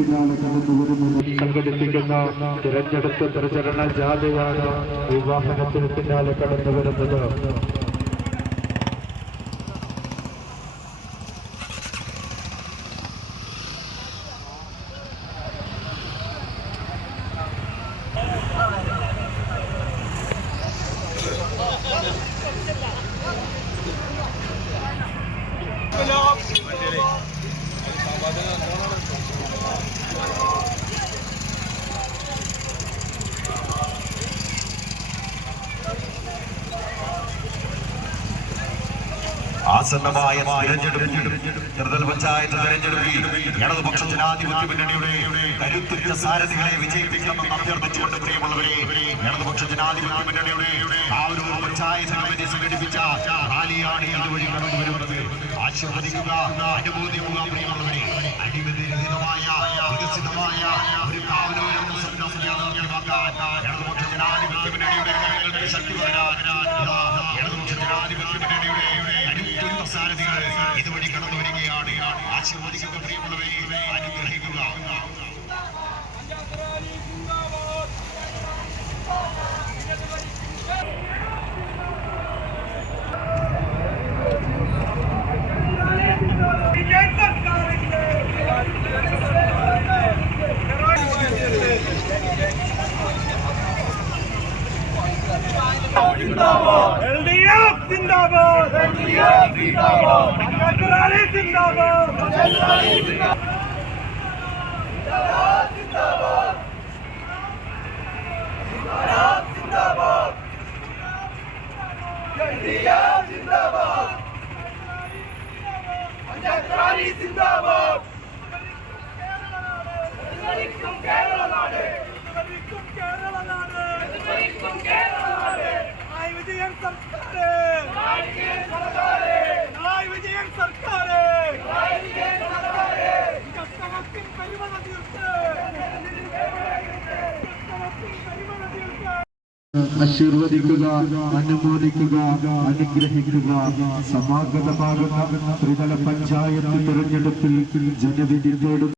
പിന്നാലെ കടന്നു വരുന്നത് സംഘടിപ്പിക്കുന്ന തിരഞ്ഞെടുപ്പ് പ്രചരണ ജാഥയാണ് ഈ വാഹനത്തിന് പിന്നാലെ കടന്നു വരുന്നത്. ആസന്നമായ ചെറുതൽ പഞ്ചായത്ത് തെരഞ്ഞെടുപ്പിൽ ഇടതുപക്ഷ ജനാധിപത്യ മുന്നണിയുടെ കരുത്തുറ്റ സാരഥികളെ വിജയിപ്പിക്കണമെന്ന് അഭ്യർത്ഥിച്ചുകൊണ്ട് പ്രിയമുള്ളവരെ, ഇടതുപക്ഷ ജനാധിപത്യ മുന്നണിയുടെ ആവൂർ പഞ്ചായത്ത് കമ്മിറ്റി സംഘടിപ്പിച്ച റാലിയാണ് ഇതുവഴി കടന്നു വരുന്നത്. ആശീർവദിക്കുക, അനുമോദിക്കുക പ്രിയമുള്ളവരെ. അടിമതിരഹിതമായ വികസിതമായ ഒരു കാവലൂരം ഇടതുപക്ഷ ജനാധിപത്യ മുന്നണിയുടെ കരങ്ങൾക്ക് ശക്തി പകരാൻ ഇടതുപക്ഷ ജനാധിപത്യ മുന്നണിയുടെ സാരഥികൾ ഇതുവഴി കടന്നു വരികയാണ്. ആശീർവദിക്കുക പ്രിയമുള്ളവരെ, അനുഗ്രഹിക്കുക. LDF जिंदाबाद, LDF जिंदाबाद, पंचायत जिंदाबाद, पंचायत जिंदाबाद, जिंदाबाद, जिंदाबाद, LDF जिंदाबाद, पंचायत जिंदाबाद, केरला नाडे, केरला नाडे, केरला नाडे. विजयन सरकारे ആശീർവദിക്കുക, അനുമോദിക്കുക, അനുഗ്രഹിക്കുക. സമാഗതമാകുന്ന ത്രിതല പഞ്ചായത്ത് തെരഞ്ഞെടുപ്പിൽ ജനവിധി തേടും